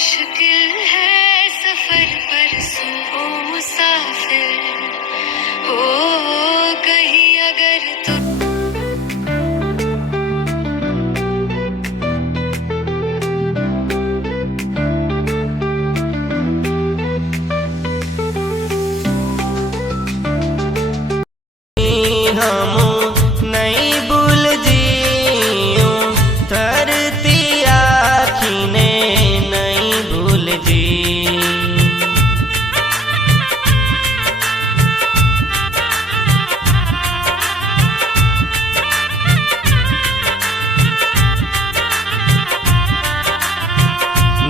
मुश्किल है सफर पर सुनो मुसाफिर हो कहीं अगर तो हम नहीं भूल जियो धरती आखिने नहीं भूल जी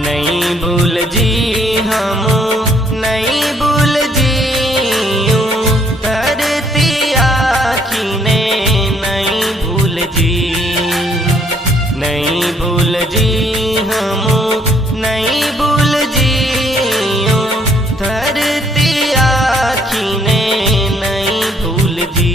नहीं भूल जी हम नहीं भूल जियो धरती आखिने नहीं भूल जी नहीं भूल जी हम नहीं भूल जियो धरती आखिने नहीं भूल जी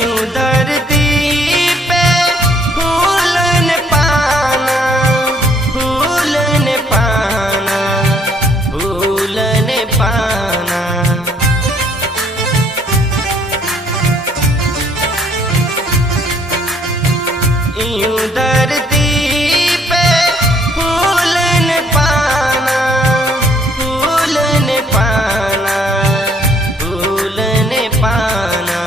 यूं धरती पे फूलन पाना फूलन पाना फूलन पाना यूं धरती पे फूलन पाना फूलन पाना फूलन पाना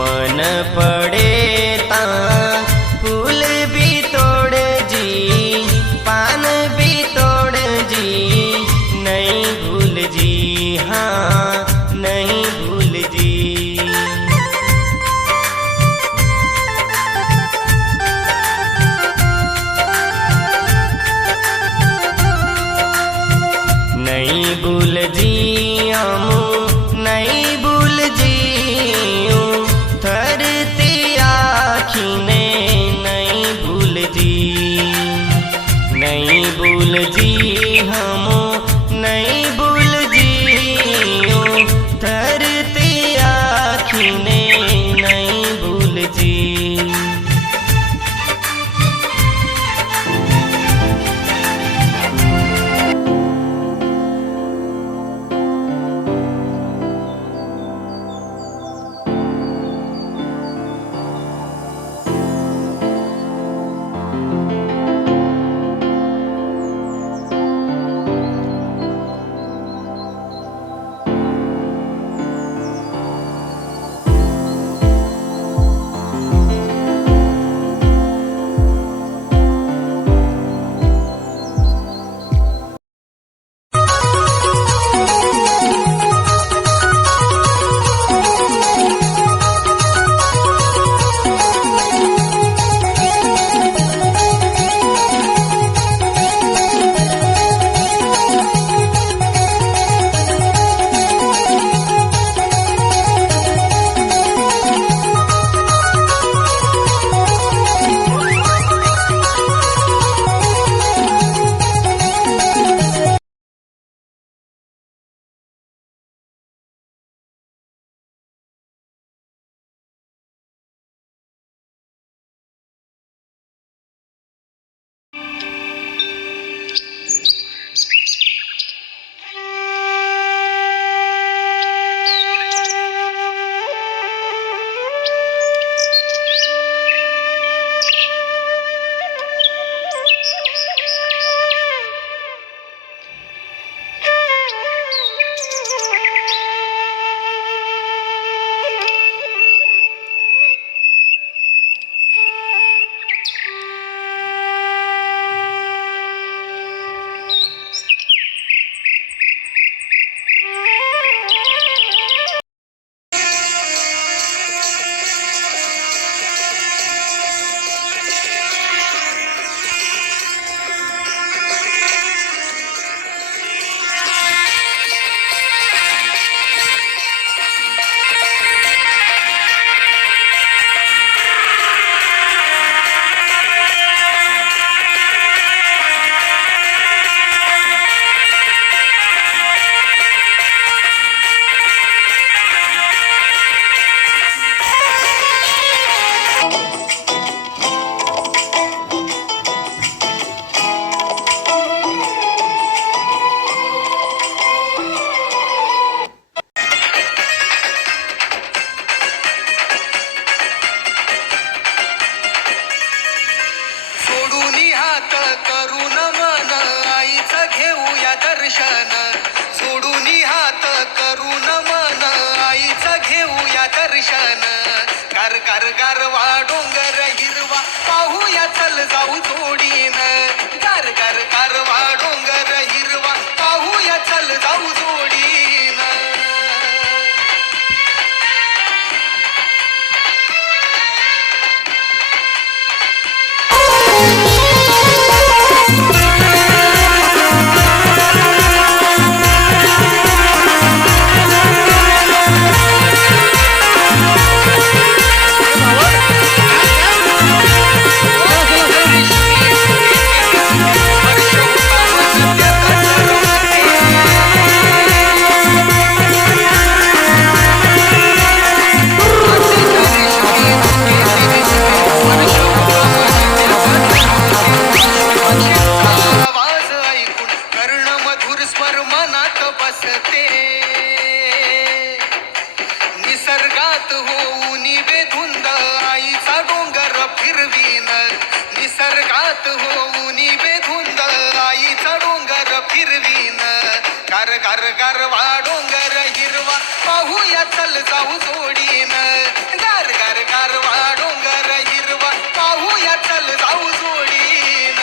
मन पड़े ता फूल भी तोड़ जी पान भी तोड़ जी नहीं भूल जी हाँ नहीं भूल जी नहीं भूल जी हम नहीं भूल जी धरती आखिने नहीं भूल जी नहीं भूल जी हम नहीं भूल जी धरती आखिने नहीं भूल जी हात करून मन आईचं घेऊया दर्शन जोडून हात करून मन आईचं घेऊया दर्शन गर गर गरवा डोंगर हिरवा पाहूया चल जाऊ जोडीन गर गर गरवा डोंगर हिरवा पाहूया चल जाऊ जोडीन आवाज ऐकून कर्ण मधुर स्वर मनात बसते निसर्गात होऊन बेधुंद आईचा डोंगर फिरवीन निसर्गात होऊन बेधुंद आईचा डोंगर फिरवीन गर गर गरवा डोंगर हिरवा पाहूया चल जाऊ जोडीन गर गर गरवा डोंगर हिरवा पाहूया चल जाऊ जोडीन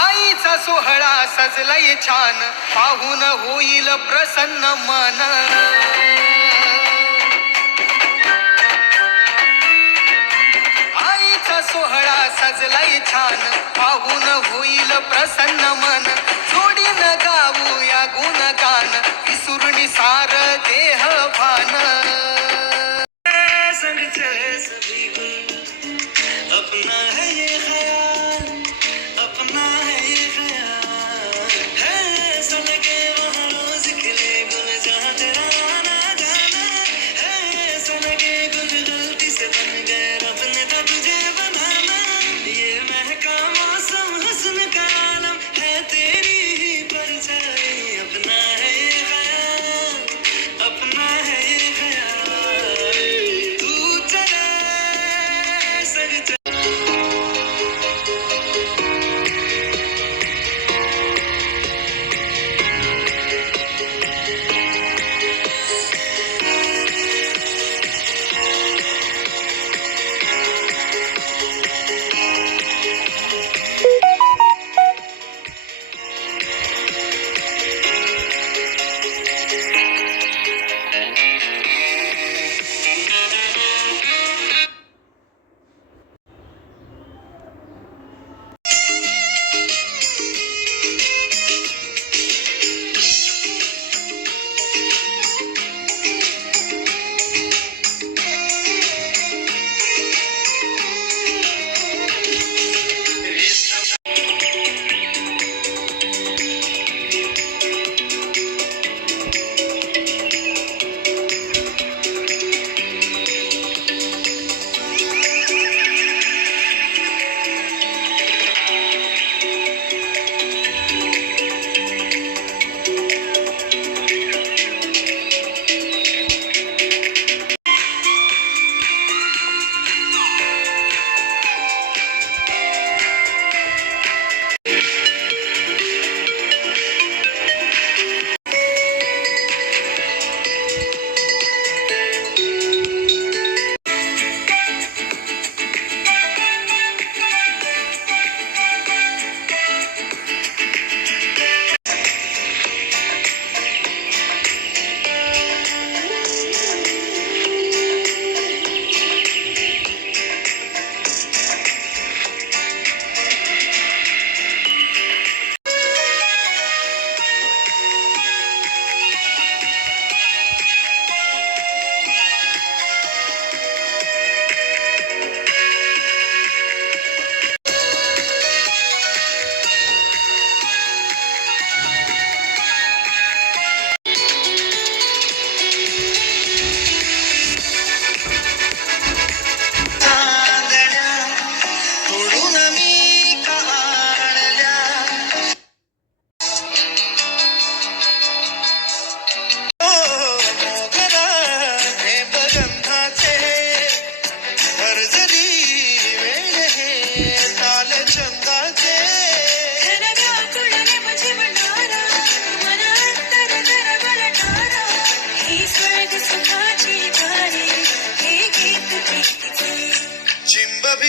आईचा सोहळा सजलाय छान पाहून होईल प्रसन्न मन आईचा सोहळा सजलाय छान पाहून होईल प्रसन्न मन जोडीन गाऊया गुणगान विसुरून सार देह भान संग चले सभी को अपना है ये ख्याल अपना है ये ख्याल है ऐसा लगे वहाँ रोज खिले गुल जहाँ तेरा आना जाना है ऐसा लगे कुछ गलती से बन गए रब ने था तुझे बनाना ये महका मौसम हुस्न का आलम है तेरा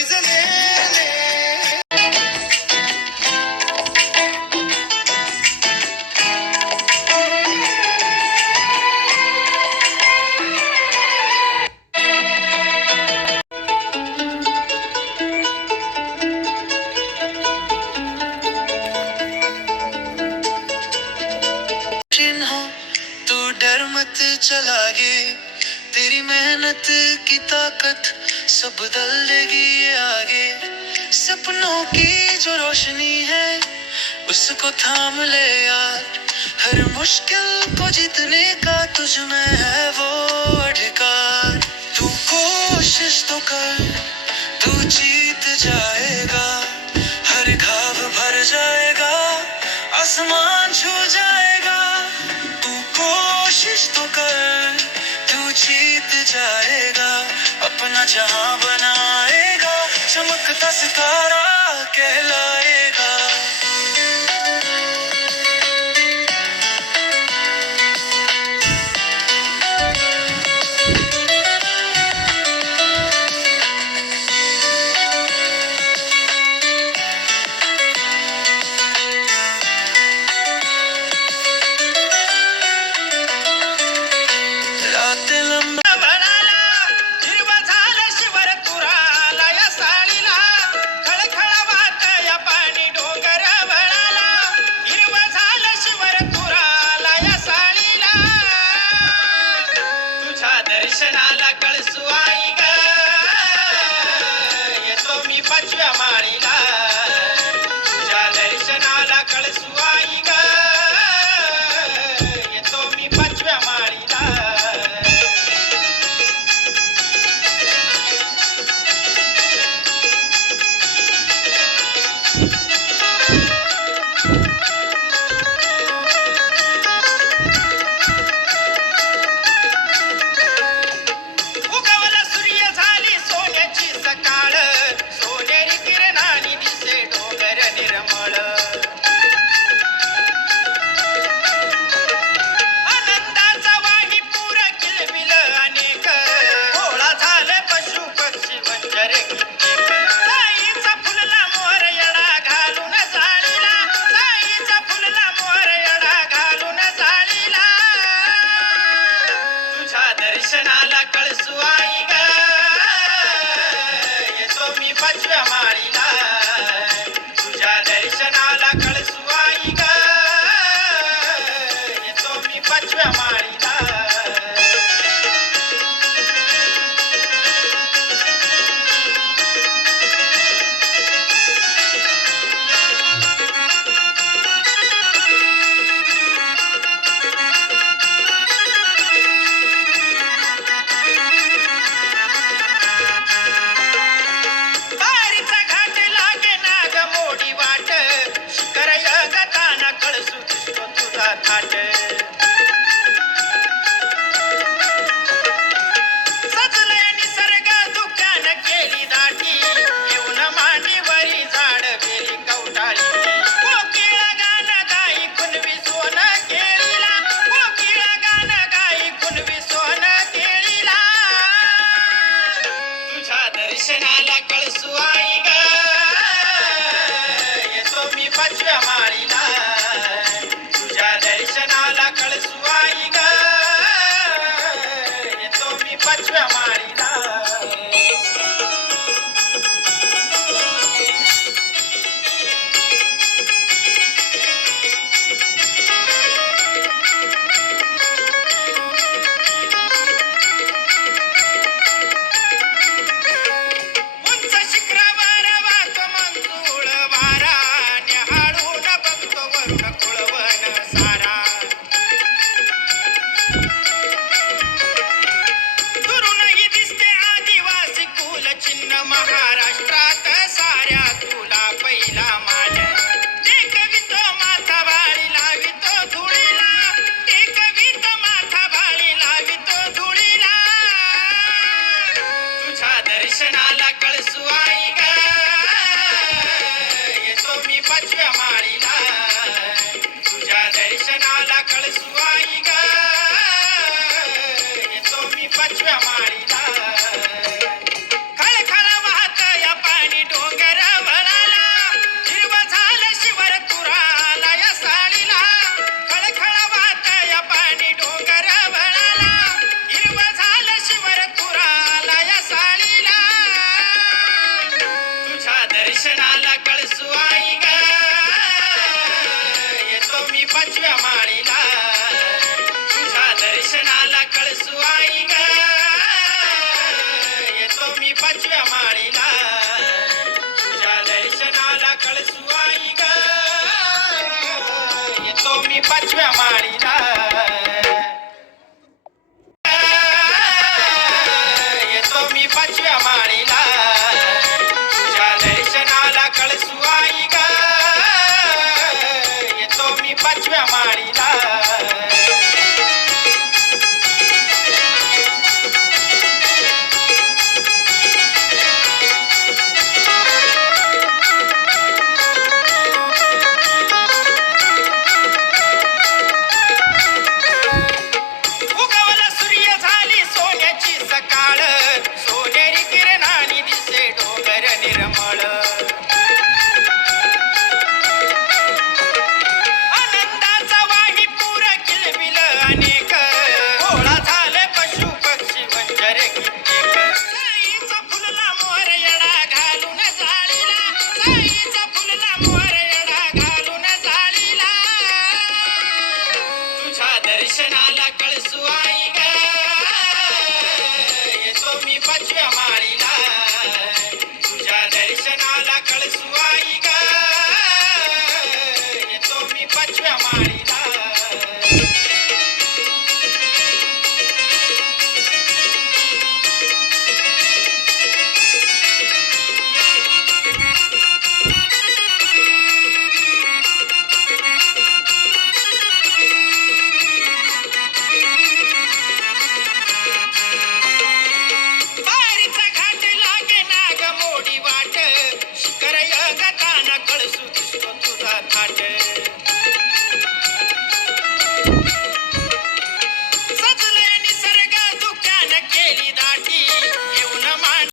भिजलेले. चिन्ह तू डर मत चला ये, तेरी मेहनत की ताकत सब बदल देगी ये आगे. सपनों की जो रोशनी है उसको थाम ले यार, हर मुश्किल को जीतने का तुझ में है वो अधिकार. तू कोशिश तो कर, तू जीत जाएगा, हर घाव भर जाएगा, आसमान छू जाएगा. तू कोशिश तो कर, तू जीत जाएगा, अपना जहां बनाएगा, चमकता सितारा कहलाएगा. रातें लंबा भराला हिरवा झालं शिवर तुराला या साळीला, खळखळ वाहत या पाणी डोंगर भराला, हिरवा झालं शिवर तुराला या साळीला. तुझ्या दर्शनाला कळसू आई ग, येतो मी 5व्या माळीला. तुझ्या दर्शनाला कळसू आई ग, येतो मी 5व्या माळीला. उगवला सूर्य झाली सोन्याची सकाळ, सोनेरी किरणानी दिसे डोंगर निर्मळ. आनंदाचा वाही पूर किलबिल अनेक, गोळा झाले पशु पक्षी वंजर कित्येक. साईचा फुलला मोहर येडा घालून जाळीला, साईचा फुलला मोहर येडा घालून जाळीला. तुझ्या दर्शनाला कळसू आई ग, येतो मी 5व्या माळीला. तुझ्या दर्शनाला कळसू आई ग, येतो मी 5व्या माळीला. बारीचा घाट लागे नाग मोडी वाट, शिखर गताना कळसू दिसतो तुझा थाट. सजलय निसर्ग धुक्यान केली दाटी, येऊन मांडीवरी झाड गेली कवटाळी. कोकिळा गाण गाई कुणबी सोन केळीला, कोकिळा गाण गाई कुणबी सोन केळीला. तुझ्या दर्शनाला कळसू आई ग, येतो मी 5व्या माळीला. तुझ्या दर्शनाला कळसू आई ग, येतो मी 5व्या माळीला. उंच शिखरावर वाहतो मंजुळ वारा, न्याहाळून बघतो वरुण कुळवन सारा. दुरूनही दिसे पाचव्या माळीला येतो मी पाचव्या